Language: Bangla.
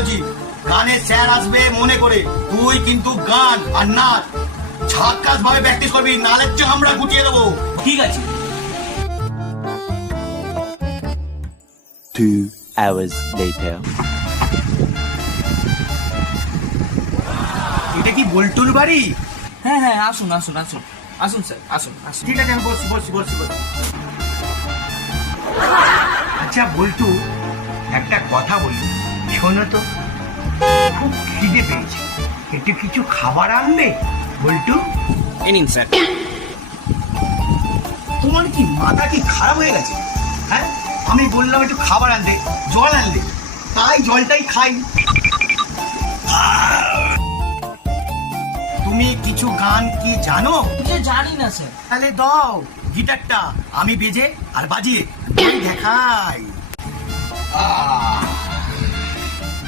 বলেছি, গানের স্যার আসবে মনে করে, তুই কিন্তু গান আর নাচ ঝাক্কাস ভাবে প্র্যাকটিস করবি, নালে আমরা গুটিয়ে দেবো। ঠিক আছে। 2 hours later. এটা কি বল্টুর বাড়ি? হ্যাঁ হ্যাঁ, আসুন আসুন আসুন আসুন স্যার, আসুন আসুন। ঠিক আছে, আমি বসছি বসছি বসছি বসছি। আচ্ছা বল্টু, একটা কথা বলি, শোনো তো, খুব খিদে পেয়েছে, একটু কিছু খাবার আনবে বল্টু? এই নিন স্যার। তোমার কি মাথা কি খারাপ হয়ে গেছে? হ্যাঁ, আমি বললাম একটু খাবার আনতে, জল আনলে, তাই জলটাই খাই। তুমি কিছু গান কি জানো? যে জানি না স্যার। তাহলে দাও গিটারটা, আমি বেজে আর বাজিয়ে দেখাই।